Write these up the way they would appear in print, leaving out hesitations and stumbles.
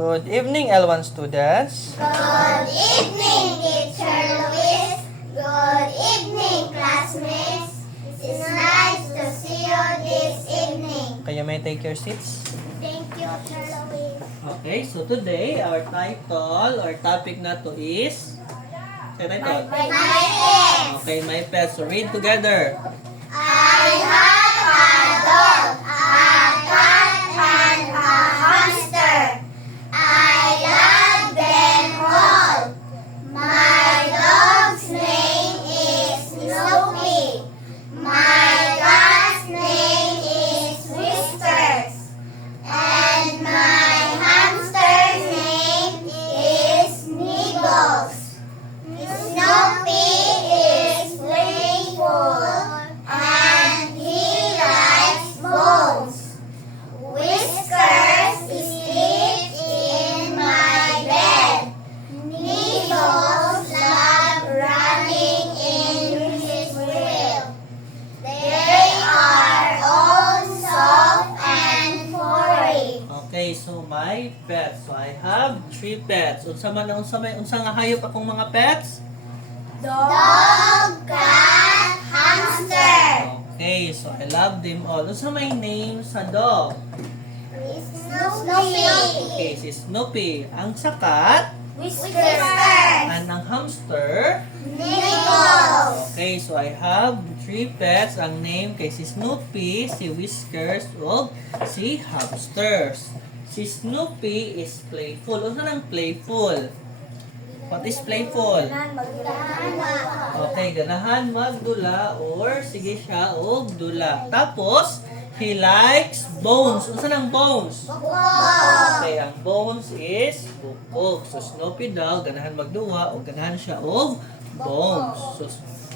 Good evening, L1 students. Good evening, Teacher Luis. Good evening, classmates. It's nice to see you this evening. Kayo may take your seats. Thank you, Teacher Luis. Okay, so today, our title, or topic na to is... Say title. My pets. Okay, my pets. So read together. I have a dog, a cat, and a hamster. I love them all. My dog's name is Snoopy. My cat's name is Whiskers. And my hamster's name is Nibbles. Snoopy is playful and he likes bones. Whiskers sleeps in my bed. Nibbles love running in his wheel. They are all soft and furry. Okay, so my pets. So I have 3 pets. Unsa nga hayop akong mga pets? Dog, cat, hamster. Okay, so I love them all. Unsa may name sa dog? Snoopy. Okay, si Snoopy. Ang sa cat, Whiskers. and ang hamster. Nibbles. Okay, so I have 3 pets. Ang name kay si Snoopy, si Whiskers, ug si Hamsters. Si Snoopy is playful. Unsa nang playful? What is playful? Okay, ganahan magdula or sige siya og dula. Tapos, he likes bones. Unsa nang bones? Okay, ang bones is bukog. So, Snoopy daw, ganahan magduwa o ganahan siya og bones. So,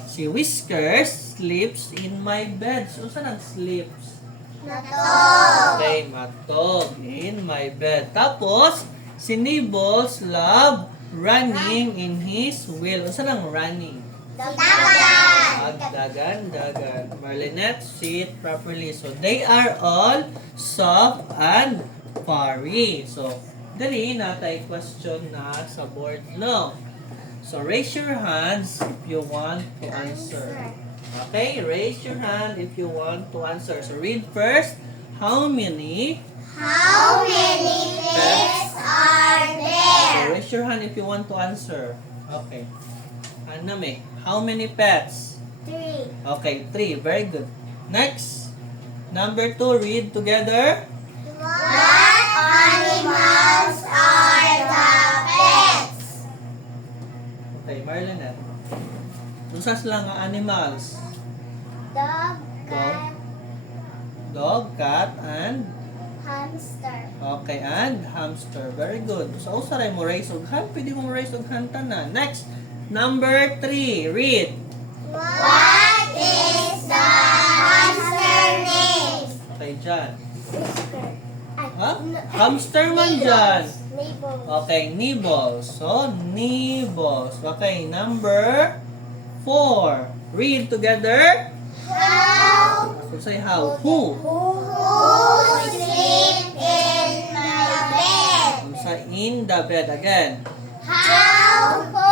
si Whiskers sleeps in my bed. So, unsa nang sleeps? Okay, matog in my bed. Tapos, si Nibbles love running in his wheel. Unsa nang running? Dagan. Marlinette, sit properly. So, they are all soft and furry. So, dali natay question na sa board no. So, raise your hands if you want to answer. Okay, raise your hand if you want to answer. So, read first. How many? How many pets are So, there? raise your hand if you want to answer. Okay. Aname, how many pets? 3. Okay, 3. Very good. Next. Number 2, read together. What animals are the pets? Okay, Marlene. Unsa sila nga animals? Dog, Dog, cat, and hamster. okay, and hamster. Very good. So, usaray mo raise og hand. Pwede mo raise og hand tanan. Next. Number 3, read. What is the hamster name? Okay, John. Whisker. Ha? Hamster man dyan. Nibbles. Okay, Nibbles. So, Nibbles. Okay, number 4. Read together. How? So, say how. Who? Who sleep in my bed? So, say in the bed again. How? Who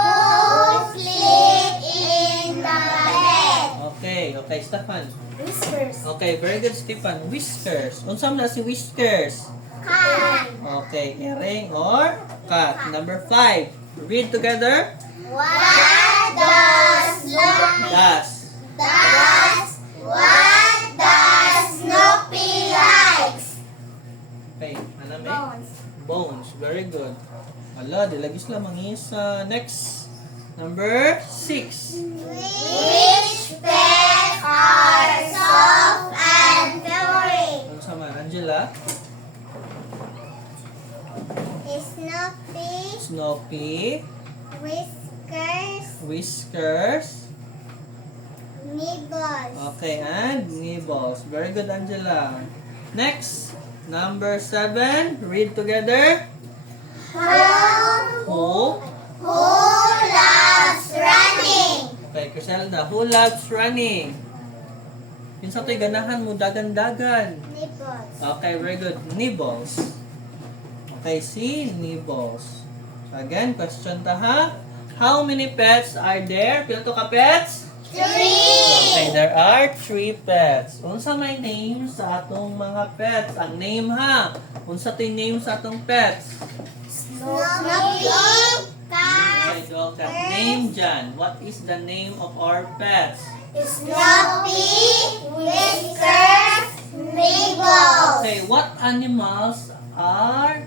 sleep in the bed? Okay, Stefan. Whiskers. Okay, very good, Stefan. Whiskers. Unsam na si Whiskers? Cat. Okay, earring or cat. Number 5. Read together. What does Snoopy likes? Okay, ano may? Bones. Bones. Very good. Ala, dilagis lang mangisa. Next. Number 6. Which pets are soft and furry? Ano sa man? Angela? Snoopy, Snoopy. Whiskers, Whiskers. Nibbles. Okay, and Nibbles. Very good, Angela. Next. Number 7. Read together. Who? Who loves running? Okay, Criselda. Who loves running? Kinsa to'y ganahan mo dagan-dagan. Nibbles. Okay, very good. Nibbles. Okay, si Nibbles. So again, question ta ha. How many pets are there? Pila to ka pets? 3. Okay, there are 3 pets. Unsa may name sa atong mga pets? Ang name ha. Unsa to yung name sa atong pets? Snoopy, Okay, dog cat. Name dyan. What is the name of our pets? Snoopy, Whiskers, Nibbles. Okay, what animals are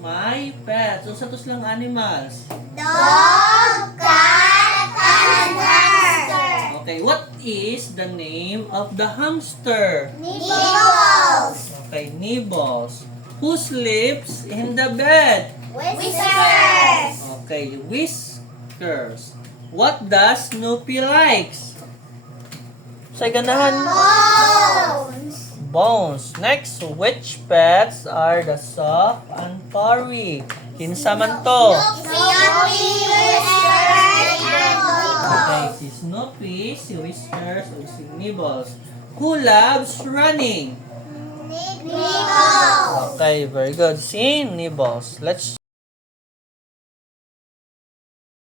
my pets? Unsa to silang animals? Dog, cat, and hamster. Okay, what is the name of the hamster? Nibbles, Okay, Nibbles. Who sleeps in the bed? Whiskers, Okay, Whiskers. What does Snoopy likes? Sa ganahan mo? Bones, Bones. Next, which pets are the soft and furry? Kinsa man to? Snoopy, Whiskers, and Okay, Nibbles. si Snoopy, si Whiskers, o si Nibbles. Who loves running? Nibbles. Okay, very good. Si Nibbles. Let's